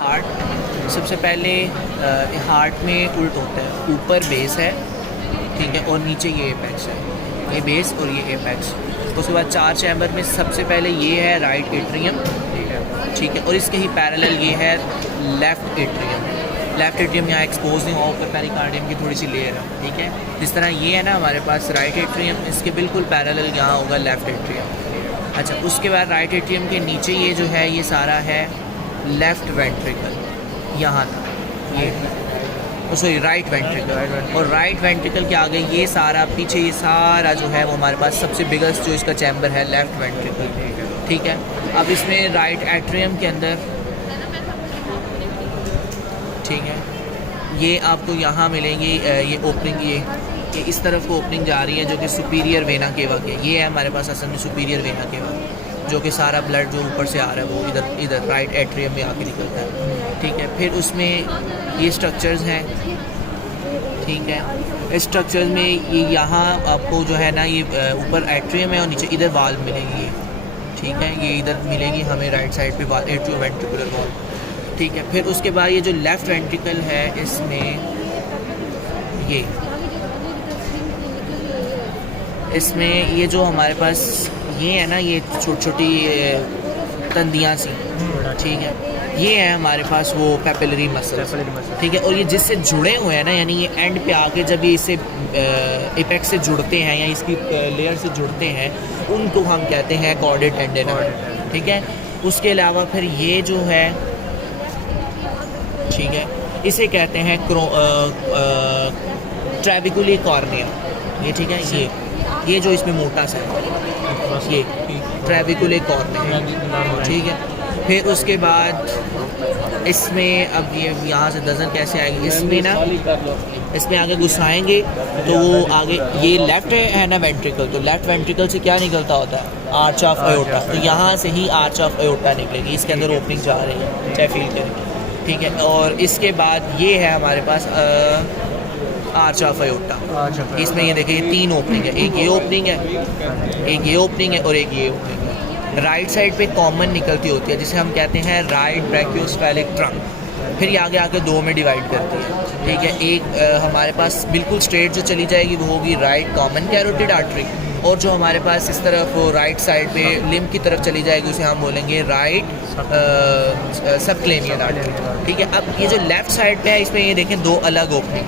Heart सबसे पहले heart में उल्ट होता है, ऊपर बेस है, ठीक है, और नीचे ये एपेक्स है, ये बेस और ये एपेक्स। उसके बाद 4 चैम्बर में सबसे पहले ये है राइट एट्रियम, ठीक है, और इसके ही पैरेलल ये है लेफ़्ट एट्रियम। लेफ़्ट एट्रियम यहाँ एक्सपोज नहीं हुआ, ऊपर पेरिकार्डियम की थोड़ी सी लेयर है, ठीक है। जिस तरह ये है ना हमारे पास राइट एट्रियम, इसके बिल्कुल पैरेलल यहाँ होगा लेफ़्ट एट्रियम। अच्छा, उसके बाद राइट एट्रियम के नीचे ये जो है ये सारा है लेफ़्ट वेंट्रिकल, यहाँ तक ये, सॉरी राइट वेंट्रिकल, और राइट वेंट्रिकल के आगे ये सारा पीछे ये सारा जो है वो हमारे पास सबसे बिगेस्ट जो इसका चैम्बर है लेफ़्ट वेंट्रिकल, ठीक है। अब इसमें राइट एट्रियम के अंदर, ठीक है, ये आपको यहाँ मिलेंगी ये ओपनिंग, ये इस तरफ को ओपनिंग जा रही है जो कि सुपीरियर वेना केवा के, ये है हमारे पास असल में सुपीरियर वेना केवा, जो कि सारा ब्लड जो ऊपर से आ रहा है वो इधर राइट एट्रियम में आके निकलता है, ठीक है। फिर उसमें ये स्ट्रक्चर्स हैं, ठीक है। इस स्ट्रक्चर्स में ये यहाँ आपको जो है ना ये ऊपर एट्रियम है और नीचे इधर वाल्व मिलेगी, ठीक है, ये इधर मिलेगी हमें राइट साइड पे वाल्व, एट्रियो वेंट्रिकुलर वाल्व, ठीक है। फिर उसके बाद ये जो लेफ़्ट वेंट्रिकल है इसमें ये जो हमारे पास ये है ना ये छोटी छोटी तंदियाँ सी, ठीक है, ये है हमारे पास वो पेपिलरी मसल, ठीक है। और ये जिससे जुड़े हुए हैं ना, यानी ये एंड पे आके जब ये इससे एपेक्स से जुड़ते हैं या इसकी लेयर से जुड़ते हैं, उनको हम कहते हैं कॉर्डेड टेंडन, ठीक है। उसके अलावा फिर ये जो है, ठीक है, इसे कहते हैं ट्रेविकुली कॉर्निया, ये, ठीक है, ये जो इसमें मोटा सा है ये ट्रेविकुले कॉर्निया, ठीक है। फिर उसके बाद इसमें अब ये यहाँ से दर्जन कैसे आएगी, इसमें ना इसमें आगे घुसाएंगे तो वो आगे ये लेफ़्ट है ना वेंट्रिकल, तो लेफ़्ट वेंट्रिकल से क्या निकलता होता है, आर्च ऑफ अयोर्टा, तो यहाँ से ही आर्च ऑफ अयोर्टा निकलेगी, इसके अंदर ओपनिंग जा रही है, चाहे फील करेंगे, ठीक है। और इसके बाद ये है हमारे पास आर्च ऑफ अयोर्टा, इसमें ये देखिए 3 ओपनिंग है, एक ये ओपनिंग है, एक ये ओपनिंग है और एक ये ओपनिंग है। राइट साइड पे कॉमन निकलती होती है जिसे हम कहते हैं राइट ब्रैकियोसेफेलिक ट्रंक, फिर ये आगे आके 2 में डिवाइड करती है, ठीक है। एक हमारे पास बिल्कुल स्ट्रेट जो चली जाएगी वो होगी राइट कॉमन कैरोटिड आर्टरी, और जो हमारे पास इस तरफ राइट साइड पे लिम्ब की तरफ चली जाएगी उसे हम बोलेंगे राइट सबक्लेवियन आर्टरी, ठीक है। अब ये जो लेफ़्ट साइड पे है इसमें ये देखें 2 अलग ओपनिंग,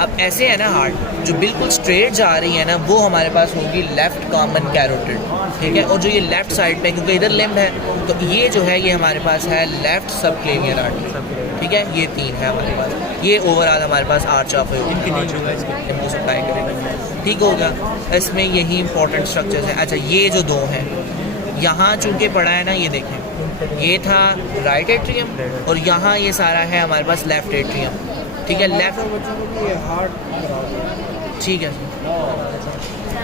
अब ऐसे है ना हार्ट जो बिल्कुल स्ट्रेट जा रही है ना वो हमारे पास होगी लेफ़्ट कॉमन कैरोटिड, ठीक है। और जो ये लेफ़्ट साइड पे क्योंकि इधर लिम्ब है तो ये जो है ये हमारे पास है लेफ़्ट सबक्लेवियन आर्टरी, ठीक है। ये 3 है हमारे पास, ये ओवरऑल हमारे पास आर्च ऑफ इनको सप्लाई करेगा, ठीक होगा। इसमें यही इंपॉर्टेंट स्ट्रक्चर्स हैं। अच्छा, ये जो 2 हैं यहाँ चूँकि पड़ा है ना, ये देखें ये था राइट एट्रियम और यहाँ ये सारा है हमारे पास लेफ़्ट एट्रियम, ठीक है, लेफ़्ट, ठीक है।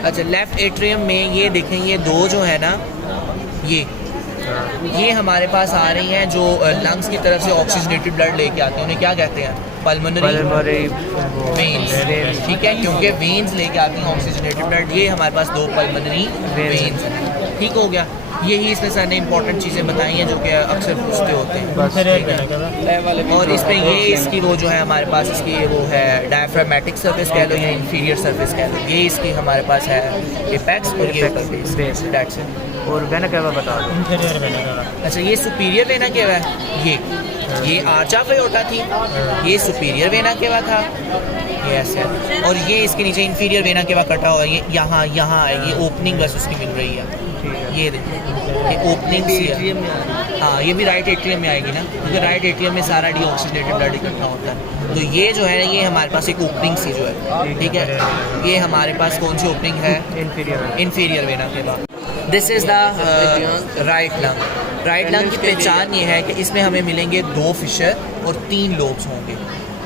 अच्छा, लेफ़्ट एट्रियम में ये देखें ये 2 जो है ना ये हमारे पास आ रही हैं जो लंग्स की तरफ से ऑक्सीजनेटेड ब्लड लेके आते हैं, उन्हें क्या कहते हैं, पल्मोनरी वेन्स, ठीक है, क्योंकि वेन्स लेके आती हैं ऑक्सीजनेटेड ब्लड, ये हमारे पास 2 पल्मोनरी वेन्स हैं, ठीक हो गया। यही इसमें सर ने इंपॉर्टेंट चीज़ें बताई हैं जो कि अक्सर पूछते होते हैं। और इसमें ये इसकी वो जो है हमारे पास इसकी वो है डायफ्रामेटिक सर्फेस कह लो या इंफीरियर सर्फेस कह लो, ये इसकी हमारे पास है एपेक्स और ये बेस, दैट्स इट। और वेना केवा बता दो, इंफीरियर वेना केवा, अच्छा, ये सुपीरियर वेना केवा है, ये आर्च ऑफ अयोर्टा थी, ये सुपीरियर वेना केवा था, ये ऐसे है। और ये इसके नीचे इंफीरियर वेना केवा कटा हुआ, ये यहाँ आएगी ओपनिंग बस उसकी मिल रही है, ये देखिए ये ओपनिंग सी है, हाँ, ये भी राइट एट्रियम में आएगी ना, क्योंकि राइट एट्रियम में सारा डीऑक्सीडेटेड ब्लड इकट्ठा होता है। तो ये जो है ये हमारे पास एक ओपनिंग सी जो है, ठीक है, ये हमारे पास कौन सी ओपनिंग है, inferior vena cava. This is the right lung. Right lung की पहचान ये है कि इसमें हमें मिलेंगे 2 फिशर और 3 लोब्स होंगे,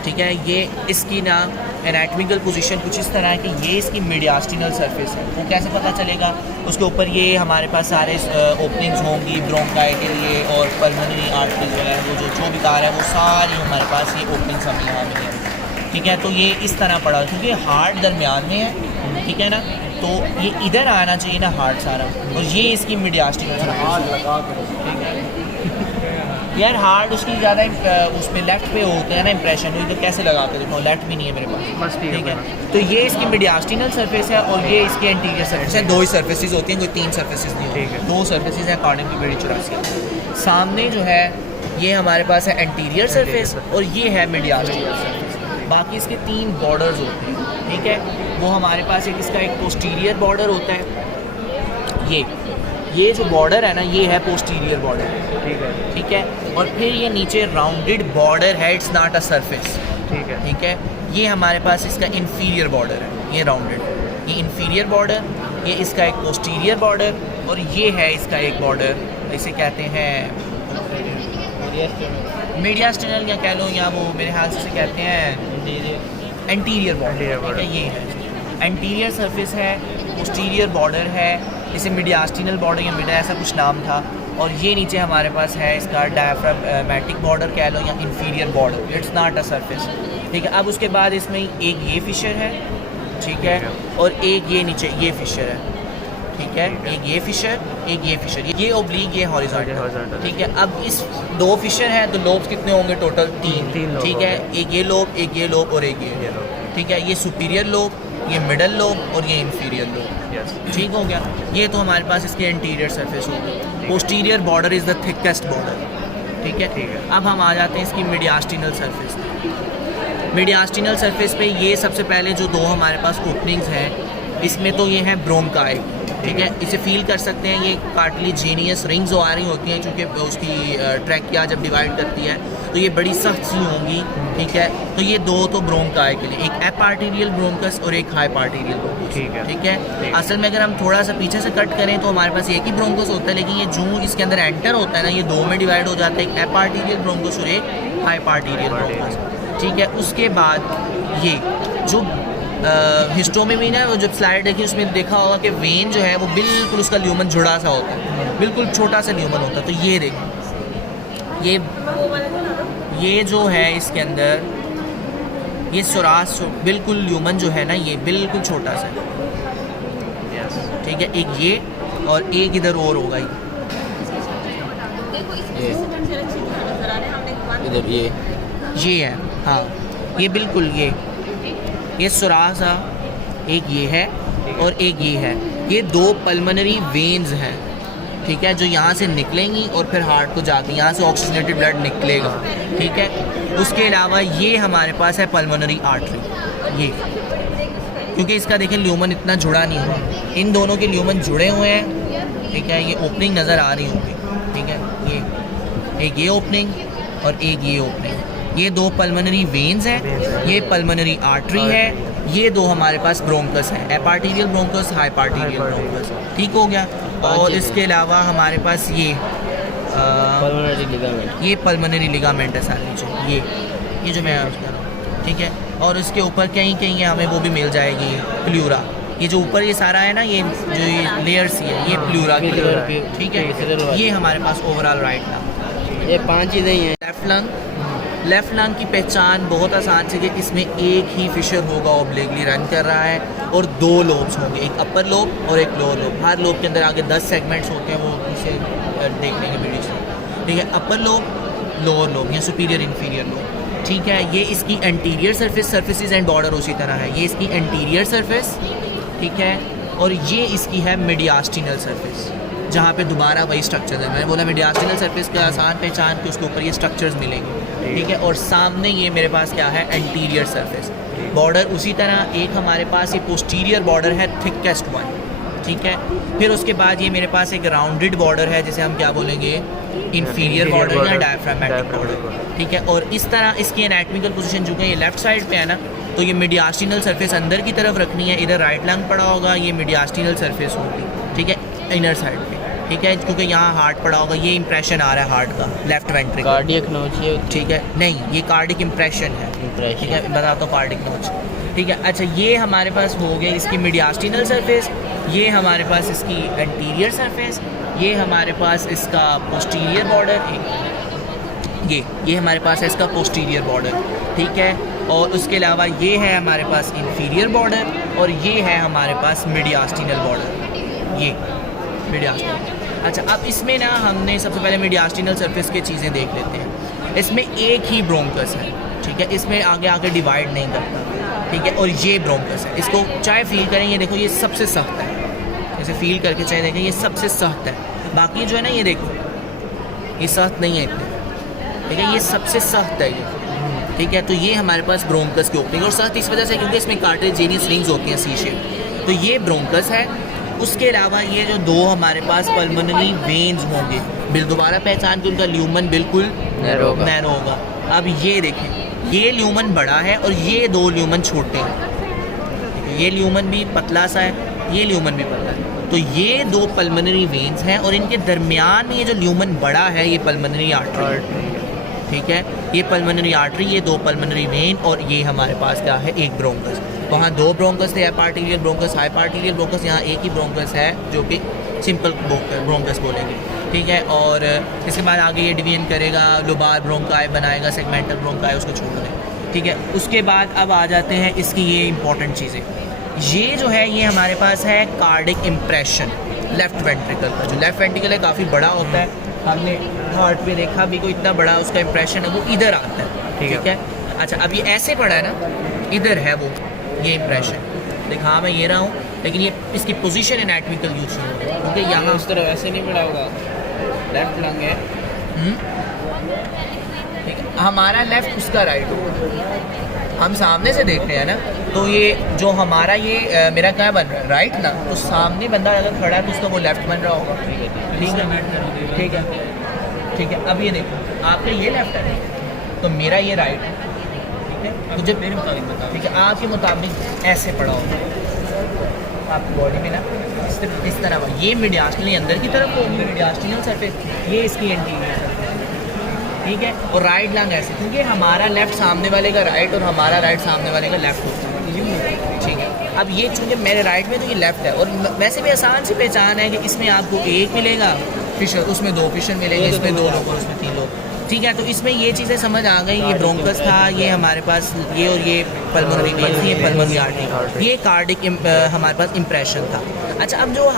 ठीक है। ये इसकी ना एनाटॉमिकल पोजीशन कुछ इस तरह है कि ये इसकी मीडियास्टिनल सरफेस है, वो कैसे पता चलेगा, उसके ऊपर ये हमारे पास सारे ओपनिंग्स होंगी ब्रोंकाई के लिए, और पल्मोनरी आर्टरी जो है वो जो विकार है वो सारी हमारे पास ये ओपनिंग्स हमें यहाँ मिलेंगी, ठीक है। तो ये इस तरह पड़ा क्योंकि हार्ट दरमियान में है, ठीक है ना, तो ये इधर आना चाहिए ना हार्ट सारा, और ये इसकी मीडियास्टिनल सरफेस, ठीक है। यार हार्ड उसकी ज़्यादा उसमें लेफ्ट पे होते हैं ना इम्प्रेशन, हुई तो कैसे लगा के देखो, लेफ्ट भी नहीं है मेरे पास, बस ठीक है। तो ये इसकी मीडियास्टिनल सरफेस है और ये इसकी एंटीरियर सरफेस है। 2 ही सरफेसेस होती हैं, कोई 3 सरफेसेस नहीं ठीक है। होती, 2 सरफेसेस हैं अकॉर्डिंग टू BD 84। सामने जो है ये हमारे पास है एंटीरियर सरफेस और ये है मीडियास्टिनल सरफेस। बाकी इसके 3 बॉर्डर्स होते हैं, ठीक है। वो हमारे पास इसका एक पोस्टीरियर बॉर्डर होता है, ये जो बॉर्डर है ना ये है पोस्टीरियर बॉर्डर, ठीक है। ठीक है। और फिर ये नीचे राउंडेड बॉर्डर है, इट्स नॉट अ सरफेस, ठीक है। ठीक है। ये हमारे पास इसका इन्फीरियर बॉर्डर है, ये राउंडेड, ये इन्फीरियर बॉर्डर, ये इसका एक पोस्टीरियर बॉर्डर और ये है इसका एक बॉर्डर, इसे कहते हैं मीडियास्टिनल या कह लो, या वो मेरे ख्याल से कहते हैं एंटीरियर बॉर्डर, ये है एंटीरियर सरफेस है, पोस्टीरियर बॉर्डर है, इसे मीडियास्टिनल बॉर्डर या मिडा ऐसा कुछ नाम था। और ये नीचे हमारे पास है इसका डायफ्रामेटिक बॉर्डर कह लो या inferior border, it's not a surface, ठीक है। अब उसके बाद इसमें एक ये फिशर है, ठीक है, और एक ये नीचे ये फिशर है, ठीक है। एक ये फिशर, एक ये फिशर, ये ओब्लिक, ये हॉरिजॉन्टल, ठीक है। अब इस 2 फिशर हैं तो लोब्स कितने होंगे टोटल? 3, ठीक है। एक ये लोब, एक ये लोब और एक ये लोब, ठीक है। ये सुपीरियर लोब, ये मिडल लोब और ये इन्फीरियर लोब, ठीक हो गया। ये तो हमारे पास इसके एंटीरियर सरफेस होगी। Posterior border is the thickest border, ठीक है, ठीक है। अब हम आ जाते हैं इसकी मीडियास्टिनल सरफेस। मीडियास्टिनल सरफेस पे ये सबसे पहले जो 2 हमारे पास ओपनिंग्स हैं, इसमें तो ये है ब्रोंकाई, ठीक है। इसे फील कर सकते हैं, ये कार्टिलेजिनियस रिंग्स आ रही होती हैं चूँकि उसकी ट्रैकिया जब डिवाइड करती है तो ये बड़ी सख्त सी होंगी, ठीक है। तो ये 2 तो ब्रोंकाई के लिए, एक एपार्टीरियल ब्रोंकस और एक हाइपार्टीरियल ब्रोंकस, ठीक है। असल में अगर हम थोड़ा सा पीछे से कट करें तो हमारे पास एक ही ब्रोंकस होता है, लेकिन ये जो इसके अंदर एंटर होता है ना, ये 2 में डिवाइड हो जाता है, एक एपार्टीरियल ब्रोंकस और एक हाइपार्टीरियल ब्रोंकस, ठीक है। उसके बाद ये जो हिस्टोमी में ना, वो जब स्लाइड देखी उसमें देखा होगा कि वेन जो है वो बिल्कुल उसका ल्यूमन जुड़ा सा होता है, बिल्कुल छोटा सा ल्यूमन होता है। तो ये देखो, ये जो है इसके अंदर ये सुरास बिल्कुल ल्यूमन जो है ना ये बिल्कुल छोटा सा, ठीक है। एक ये और एक इधर और होगा, इधर ये है, हाँ ये बिल्कुल ये सुरासा एक ये है और एक ये है। ये 2 पल्मोनरी वेन्स हैं, ठीक है, जो यहाँ से निकलेंगी और फिर हार्ट को जाती, यहाँ से ऑक्सीजनेटेड ब्लड निकलेगा, ठीक है। उसके अलावा ये हमारे पास है पल्मोनरी आर्टरी, ये क्योंकि इसका देखें ल्यूमन इतना जुड़ा नहीं हुआ, इन दोनों के ल्यूमन जुड़े हुए हैं, ठीक है। ये ओपनिंग नज़र आ रही होगी, ठीक है। ये एक ये ओपनिंग और एक ये ओपनिंग, ये 2 पल्मोनरी वेन्स हैं, ये पल्मोनरी आर्टरी है, ये 2 हमारे पास ब्रोंकस हैं, एपार्टीरियल ब्रोंकस, हाइपार्टीरियल ब्रोंकस, ठीक हो गया। और इसके अलावा हमारे पास ये पल्मोनरी लिगामेंट है सारे नीचे, ये जो मैं कह रहा हूँ, ठीक है। और इसके ऊपर कहीं कहीं हमें वो भी मिल जाएगी प्लूरा, ये जो ऊपर ये सारा है ना, ये जो ये लेयर्स ही है, ये प्लूरा की, ठीक है। ये हमारे पास ओवरऑल राइट लंग, ये 5 चीज़ें ही हैं। लेफ्ट लंग की पहचान बहुत आसान है कि इसमें एक ही फिशर होगा, ओब्लिकली रन कर रहा है, और 2 लोब्स होंगे, एक अपर लोब और एक लोअर लोब। हर लोब के अंदर आगे 10 सेगमेंट्स होते हैं, वो इसे देख लेंगे वीडियो से, ठीक है। अपर लोब, लोअर लोब या सुपीरियर इन्फीरियर लोब, ठीक है। ये इसकी एंटीरियर सर्फेसिस एंड बॉर्डर उसी तरह है, ये इसकी एंटीरियर सरफेस, ठीक है। और ये इसकी है मीडियास्टिनल सरफेस, जहाँ पे दोबारा वही स्ट्रक्चर है। मैंने बोला मीडियास्टिनल सरफेस का आसान पहचान कि उसके ऊपर ये स्ट्रक्चर्स मिलेंगे, ठीक है। और सामने ये मेरे पास क्या है, एंटीरियर सरफेस बॉर्डर। उसी तरह एक हमारे पास ये पोस्टीरियर बॉर्डर है, थिकेस्ट वन, ठीक है। फिर उसके बाद ये मेरे पास एक राउंडेड बॉर्डर है, जिसे हम क्या बोलेंगे, इन्फीरियर बॉर्डर या डायफ्रामेटिक बॉर्डर, ठीक है। और इस तरह इसकी एनाटॉमिकल पोजीशन जो है ये लेफ्ट साइड पे है ना, तो ये मीडियास्टिनल सरफेस अंदर की तरफ रखनी है, इधर राइट लंग पड़ा होगा, ये मीडियास्टिनल सरफेस होगी, ठीक है, इनर साइड पे, ठीक है। क्योंकि यहाँ हार्ट पड़ा होगा, ये इंप्रेशन आ रहा है हार्ट का, लेफ्ट वेंट्रिकल, कार्डियक नोच, ठीक है। नहीं, ये कार्डिक इंप्रेशन है, ठीक है, बताता हूँ कार्डिक नोच, ठीक है। अच्छा, ये हमारे पास हो गया इसकी मीडियास्टिनल सरफेस, ये हमारे पास इसकी एंटीरियर सरफेस, ये हमारे पास इसका पोस्टीरियर बॉर्डर, ये हमारे पास है इसका पोस्टीरियर बॉर्डर, ठीक है। और उसके अलावा ये है हमारे पास इन्फीरियर बॉर्डर और ये है हमारे पास मीडियास्टिनल बॉर्डर, ये मीडियास्टिनल। अच्छा, अब इसमें ना हमने सबसे पहले मीडियास्टिनल सरफेस की चीज़ें देख लेते हैं। इसमें एक ही ब्रोंकस है, ठीक है, इसमें आगे आगे डिवाइड नहीं करता, ठीक है। और ये ब्रोंकस है, इसको चाहे फील करें, ये देखो ये सबसे सख्त है, जैसे फील करके चाहे देखें ये सबसे सख्त है। बाकी जो है ना ये देखो ये सख्त नहीं है इतने, ठीक है, ये सबसे सख्त है ये, ठीक है। तो ये हमारे पास ब्रोंकस की ओपनिंग, और सख्त इस वजह से क्योंकि इसमें कार्टिलेजिनियस रिंग्स होती हैं सी शेप, तो ये ब्रोंकस है। उसके अलावा ये जो दो हमारे पास पल्मोनरी वेन्स होंगे, बिल दोबारा पहचान के उनका ल्यूमन बिल्कुल नैरो होगा। अब ये देखें, ये ल्यूमन बड़ा है और ये दो ल्यूमन छोटे हैं, ये ल्यूमन भी पतला सा है, ये ल्यूमन भी पतला है। तो ये दो पल्मोनरी वेन्स हैं और इनके दरमियान में ये जो ल्यूमन बड़ा है ये पल्मोनरी आर्टरी, ठीक है, ये पल्मोनरी आर्टरी, ये दो पल्मोनरी वेन, और ये हमारे पास क्या है एक ब्रोंकस। वहाँ दो ब्रोंकस थे, एपार्टीरियल ब्रोंकस, हाइपार्टीरियल ब्रोंकस, यहाँ एक ही ब्रोंकस है जो कि सिंपल ब्रोंकस बोलेंगे, ठीक है। और इसके बाद आगे ये डिवीजन करेगा, लोबार ब्रोंकाई बनाएगा, सेगमेंटल ब्रोंकाई, उसको छोड़ दें, ठीक है। उसके बाद अब आ जाते हैं इसकी ये इंपॉर्टेंट चीज़ें। ये जो है ये हमारे पास है कार्डिक इम्प्रेशन लेफ्ट वेंट्रिकल का। जो लेफ्ट वेंट्रिकल है काफ़ी बड़ा होता है, हमने हार्ट पे देखा भी कोई इतना बड़ा उसका इम्प्रेशन है, वो इधर आता है, ठीक है। अच्छा, अब ये ऐसे पड़ा है ना, इधर है वो ये इम्प्रेशन, देखा मैं ये रहा हूँ, लेकिन ये इसकी पोजीशन एनाटॉमिकल यूज नहीं है क्योंकि यहाँ उस तरह वैसे नहीं पड़ा होगा, लेफ्ट लंग है, ठीक है, हमारा लेफ्ट उसका राइट होगा, हम सामने से देख रहे हैं ना, तो ये जो हमारा ये मेरा क्या बन रहा है राइट ना, तो सामने बंदा अगर खड़ा है तो उसका वो लेफ्ट बन रहा होगा, ठीक है, ठीक है, ठीक है। अब ये देखो आपका ये लेफ्ट है तो मेरा ये राइट है, ठीक है। तो जब मेरे मुताबिक, ठीक है, आपके मुताबिक ऐसे पड़ा होगा आपकी बॉडी में ना, इस तरह ये मीडियास्टिनल अंदर की तरफ होगी, मीडियास्टिनल सरफेस, ये इसकी एंटीरियर सरफेस, ठीक है। और राइट लंग ऐसे, क्योंकि हमारा लेफ्ट सामने वाले का राइट और हमारा राइट सामने वाले का लेफ्ट होता है, ठीक है। अब ये चूँकि मेरे राइट में तो ये लेफ्ट है, और वैसे भी आसान सी पहचान है कि इसमें आपको एक मिलेगा फिशर, उसमें दो फिशर मिलेंगे, इसमें दो लोग और उसमें तीन लोग, ठीक है। तो इसमें ये चीज़ें समझ आ गई, ये ब्रोंकस था, ये हमारे पास ये, और ये पल्मोनरी वेन थी, ये पल्मोनरी आर्टरी, ये कार्डिक हमारे पास इम्प्रेशन था। अच्छा, अब जो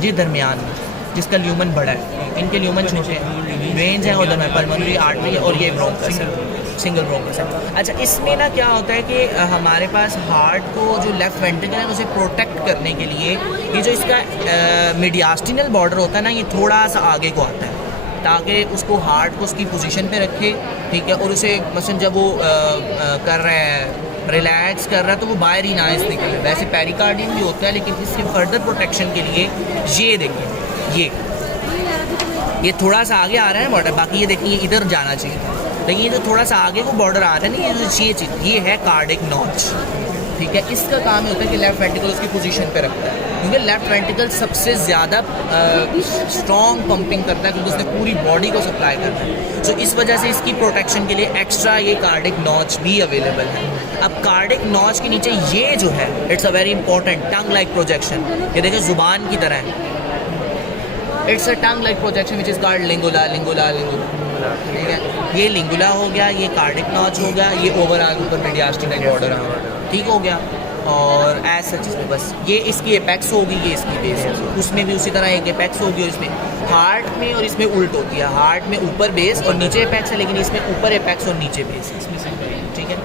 जी दरमियान में जिसका ल्यूमन बड़ा है, इनके ल्यूमन छोटे हैं, वेन्स हैं उधर में, पल्मोनरी आर्टरी, और ये ब्रोंकस है, सिंगल ब्रोंकस है। अच्छा, इसमें ना क्या होता है कि हमारे पास हार्ट को जो लेफ्ट वेंट्रिकल है उसे प्रोटेक्ट करने के लिए ये जो इसका मीडियास्टिनल बॉर्डर होता है ना, ये थोड़ा सा आगे को आता है ताकि उसको हार्ट को उसकी पोजीशन पे रखे, ठीक है। और उसे मसलन जब वो कर रहे हैं, रिलैक्स कर रहा है, तो वो बाहर ही ना निकले। वैसे पेरिकार्डियम भी होता है, लेकिन इसके फर्दर प्रोटेक्शन के लिए ये देखिए, ये थोड़ा सा आगे आ रहा है बॉर्डर, बाकी ये देखिए ये इधर जाना चाहिए, लेकिन ये जो थोड़ा सा आगे को बॉर्डर आ रहा है ना, ये जो चीज़ ये है कार्डिक नॉच, ठीक है। इसका काम ये होता है कि लेफ्ट वेंट्रिकल उसकी पोजीशन पे रखता है, क्योंकि लेफ्ट वेंट्रिकल सबसे ज़्यादा स्ट्रॉन्ग पंपिंग करता है, क्योंकि उसने पूरी बॉडी को सप्लाई करता है। सो इस वजह से इसकी प्रोटेक्शन के लिए एक्स्ट्रा ये कार्डिक नॉच भी अवेलेबल है। अब कार्डिक नॉच के नीचे ये जो है, it's a very important tongue like projection, ये देखिए ज़ुबान की तरह है, it's a tongue like projection which is called लिंगुला, ठीक है। ये लिंगुला हो गया, ये कार्डिक नॉच हो गया, ये ओवरऑल ऊपर मीडियास्टिनल बॉर्डर ठीक हो गया। और एज सच बस ये इसकी एपेक्स होगी, ये इसकी बेस होगी, उसमें भी उसी तरह एक एपेक्स होगी, और इसमें हार्ट में और इसमें उल्ट होती है, हार्ट में ऊपर बेस और नीचे एपेक्स है, लेकिन इसमें ऊपर एपेक्स और नीचे बेस है, ठीक है।